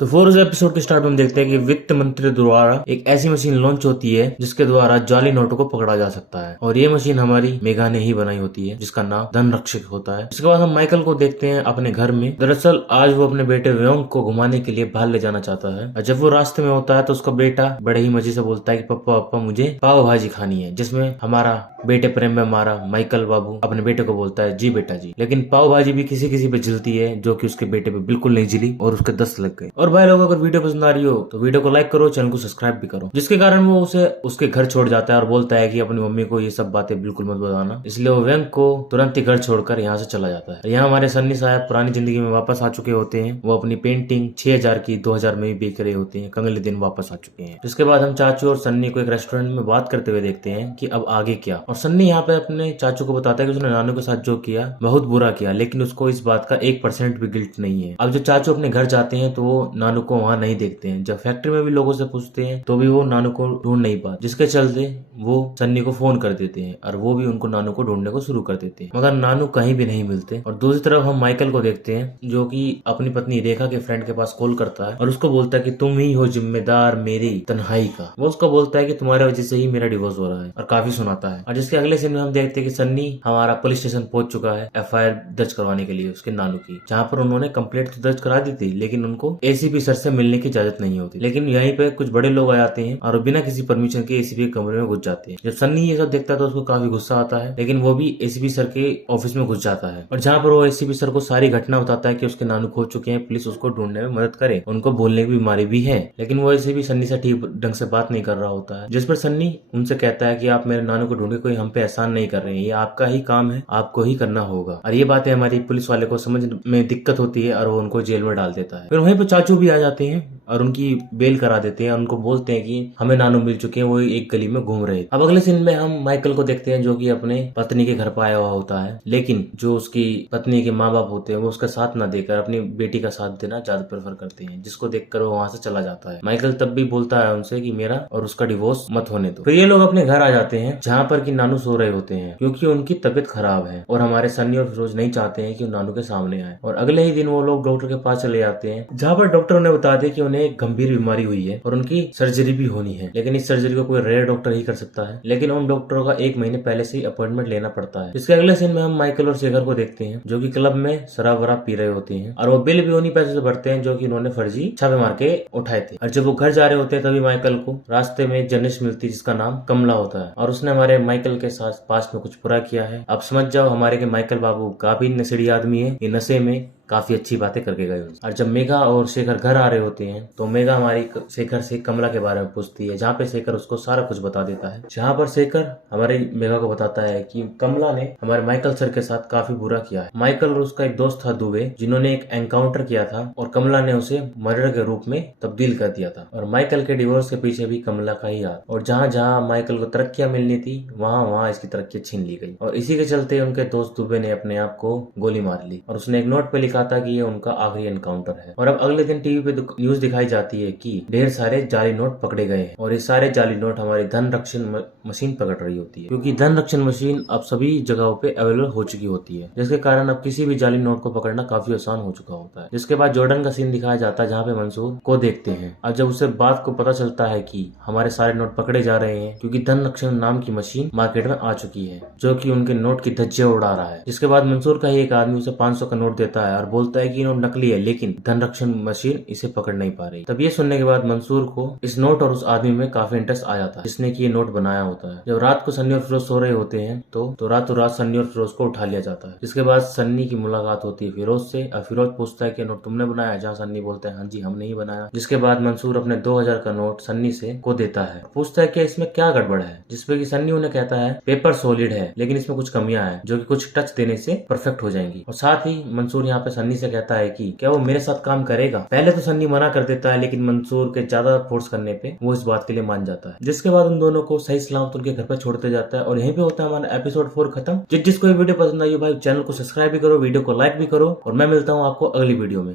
तो fourth episode के start में हम देखते हैं कि वित्त मंत्री द्वारा एक ऐसी मशीन लॉन्च होती है जिसके द्वारा जाली नोटों को पकड़ा जा सकता है और ये मशीन हमारी मेघा ने ही बनाई होती है जिसका नाम धन रक्षक होता है। इसके बाद हम माइकल को देखते हैं अपने घर में। दरअसल आज वो अपने बेटे व्योम को घुमाने के लिए बाहर ले जाना चाहता है और जब वो रास्ते में होता है तो उसका बेटा बड़े ही मजे से बोलता है कि पापा पापा मुझे पाव भाजी खानी है, जिसमें हमारा बेटे प्रेम में हमारा माइकल बाबू अपने बेटे को बोलता है जी बेटा जी। लेकिन पाव भाजी भी किसी किसी पे जलती है जो कि उसके बेटे पे बिल्कुल नहीं जली और उसके 10 लग गए। और भाई लोग अगर वीडियो पसंद आ रही हो तो वीडियो को लाइक करो, चैनल को सब्सक्राइब भी करो। जिसके कारण वो उसे उसके घर छोड़ जाता है और बोलता है कि अपनी मम्मी को ये सब बातें बिल्कुल मत बताना। इसलिए वो व्यंग को तुरंत ही घर छोड़कर यहाँ से चला जाता है। यहाँ हमारे सन्नी साहब पुरानी जिंदगी में वापस आ चुके होते हैं। वो अपनी पेंटिंग 6000 की 2000 में भी बेच रहे होते हैं। अगले दिन वापस आ चुके हैं। जिसके बाद हम चाचू और सन्नी को एक रेस्टोरेंट में बात करते हुए देखते हैं कि अब आगे क्या। और सन्नी यहाँ पे अपने चाचू को बताता है कि उसने नानू के साथ जो किया बहुत बुरा किया, लेकिन उसको इस बात का 1% भी गिल्ट नहीं है। अब जब चाचू अपने घर जाते हैं तो वो नानू को वहाँ नहीं देखते हैं। जब फैक्ट्री में भी लोगों से पूछते हैं तो भी वो नानू को ढूंढ नहीं पाते, जिसके चलते वो सन्नी को फोन कर देते हैं और वो भी उनको नानू को ढूंढने को शुरू कर देते हैं, मगर नानू कहीं भी नहीं मिलते। और दूसरी तरफ हम माइकल को देखते हैं जो कि अपनी पत्नी रेखा के फ्रेंड के पास कॉल करता है और उसको बोलता है कि तुम ही हो जिम्मेदार मेरी तन्हाई का। वो उसको बोलता है कि तुम्हारी वजह से ही मेरा डिवोर्स हो रहा है और काफी सुनाता है। और जिसके अगले सीन में हम देखते हैं कि सन्नी हमारा पुलिस स्टेशन पहुंच चुका है FIR दर्ज करवाने के लिए उसके नानू की, जहाँ पर उन्होंने कंप्लेंट तो दर्ज करा दी थी लेकिन उनको ACP सर से मिलने की इजाजत नहीं होती। लेकिन यहीं पे कुछ बड़े लोग आ जाते हैं और बिना किसी परमिशन के ACP के कमरे में घुस जाते हैं। जब सन्नी ये सब देखता है तो उसको काफी गुस्सा आता है, लेकिन वो भी ACP सर के ऑफिस में घुस जाता है और जहाँ पर वो ACP सर को सारी घटना बताता है कि उसके नानू खो चुके हैं, पुलिस उसको ढूंढने में मदद करे, उनको बोलने की बीमारी भी है। लेकिन वो ऐसे भी सन्नी से ठीक ढंग से बात नहीं कर रहा होता है, जिस पर सन्नी उनसे कहता है कि आप मेरे नानू को ढूंढे, कोई हम पे एहसान नहीं कर रहे हैं, ये आपका ही काम है, आपको ही करना होगा। और ये बातें हमारी पुलिस वाले को समझ में दिक्कत होती है और वो उनको जेल में डाल देता है। फिर वहीं पर चाचू भी आ जाते हैं और उनकी बेल करा देते हैं और उनको बोलते हैं कि हमें नानू मिल चुके हैं, वो एक गली में घूम रहे। अब अगले सीन में हम माइकल को देखते हैं जो कि अपने पत्नी के घर पर आया हुआ होता है, लेकिन जो उसकी पत्नी के माँ बाप होते हैं वो उसका साथ ना देकर अपनी बेटी का साथ देना ज्यादा प्रेफर करते हैं, जिसको देखकर वो वहां से चला जाता है। माइकल तब भी बोलता है उनसे कि मेरा और उसका डिवोर्स मत होने दो। फिर ये लोग अपने घर आ जाते हैं जहाँ पर कि नानू सो रहे होते हैं क्योंकि उनकी तबीयत खराब है और हमारे सन्नी और फिरोज नहीं चाहते हैं कि नानू के सामने आए। और अगले ही दिन वो लोग डॉक्टर के पास चले जाते हैं जहाँ पर डॉक्टर उन्हें बता दे कि उन्हें एक गंभीर बीमारी हुई है और उनकी सर्जरी भी होनी है, लेकिन इस सर्जरी को कोई रेयर डॉक्टर ही कर सकता है, लेकिन उन डॉक्टरों का 1 महीने पहले से ही अपॉइंटमेंट लेना पड़ता है। इसके अगले सीन में हम माइकल और शेखर को देखते हैं जो कि क्लब में शराब वराब पी रहे होते हैं और वो बिल भी उन्हीं पैसे से भरते हैं जो कि उन्होंने फर्जी छापे मार के उठाए थे। और जब वो घर जा रहे होते हैं तभी माइकल को रास्ते में एक जर्नलिस्ट मिलती है जिसका नाम कमला होता है और उसने हमारे माइकल के साथ पास में कुछ बुरा किया है। अब समझ जाओ हमारे के माइकल बाबू काफी नशेड़ी आदमी है, ये नशे में काफी अच्छी बातें करके गए। और जब मेघा और शेखर घर आ रहे होते हैं तो मेघा हमारी शेखर से कमला के बारे में पूछती है, जहाँ पे शेखर उसको सारा कुछ बता देता है। जहाँ पर शेखर हमारे मेघा को बताता है कि कमला ने हमारे माइकल सर के साथ काफी बुरा किया है। माइकल और उसका एक दोस्त था दुबे, जिन्होंने एक एनकाउंटर किया था और कमला ने उसे मर्डर के रूप में तब्दील कर दिया था। और माइकल के डिवोर्स के पीछे भी कमला का ही हाथ, और जहाँ जहाँ माइकल को तरक्कियां मिलनी थी वहाँ वहाँ इसकी तरक्की छीन ली गई। और इसी के चलते उनके दोस्त दुबे ने अपने आप को गोली मार ली और उसने एक नोट पे लिखा था कि ये उनका आखिरी एनकाउंटर है। और अब अगले दिन टीवी पे न्यूज दिखाई जाती है कि ढेर सारे जाली नोट पकड़े गए हैं और ये सारे जाली नोट हमारी धन रक्षण मशीन पकड़ रही होती है, क्योंकि धन रक्षण मशीन अब सभी जगहों पे अवेलेबल हो चुकी होती है, जिसके कारण अब किसी भी जाली नोट को पकड़ना काफी आसान हो चुका होता है। जिसके बाद जॉर्डन का सीन दिखाया जाता है जहाँ पे मंसूर को देखते हैं और जब उसे बात को पता चलता है कि हमारे सारे नोट पकड़े जा रहे हैं क्योंकि धन रक्षण नाम की मशीन मार्केट में आ चुकी है जो कि उनके नोट की धज्जियां उड़ा रहा है। जिसके बाद मंसूर का ही एक आदमी उसे 500 का नोट देता है और बोलता है कि नोट नकली है, लेकिन धन रक्षण मशीन इसे पकड़ नहीं पा रही। तब ये सुनने के बाद मंसूर को इस नोट और उस आदमी में काफी इंटरेस्ट आ जाता है जिसने कि ये नोट बनाया होता है। जब रात को सन्नी और फिरोज सो रहे होते हैं तो रातों रात सन्नी और फिरोज को उठा लिया जाता है। जिसके बाद सन्नी की मुलाकात होती है फिरोज से और फिरोज पूछता है कि नोट तुमने बनाया, जहाँ सन्नी बोलता है हाँ जी हमने ही बनाया। जिसके बाद मंसूर अपने 2000 का नोट सन्नी से को देता है, पूछता है कि इसमें क्या गड़बड़ है, जिसपे कि सन्नी उन्हें कहता है पेपर सॉलिड है लेकिन इसमें कुछ कमियां हैं जो कि कुछ टच देने से परफेक्ट हो जाएंगी। और साथ ही मंसूर यहाँ पे सन्नी से कहता है कि क्या वो मेरे साथ काम करेगा। पहले तो सन्नी मना कर देता है लेकिन मंसूर के ज्यादा फोर्स करने पे वो इस बात के लिए मान जाता है। जिसके बाद उन दोनों को सही सलामत उनके घर पर छोड़ते जाता है और यहीं पे होता है हमारा एपिसोड 4 खत्म। जिसको ये वीडियो पसंद आई हो भाई चैनल को सब्सक्राइब भी करो, वीडियो को लाइक भी करो और मैं मिलता हूँ आपको अगली वीडियो में।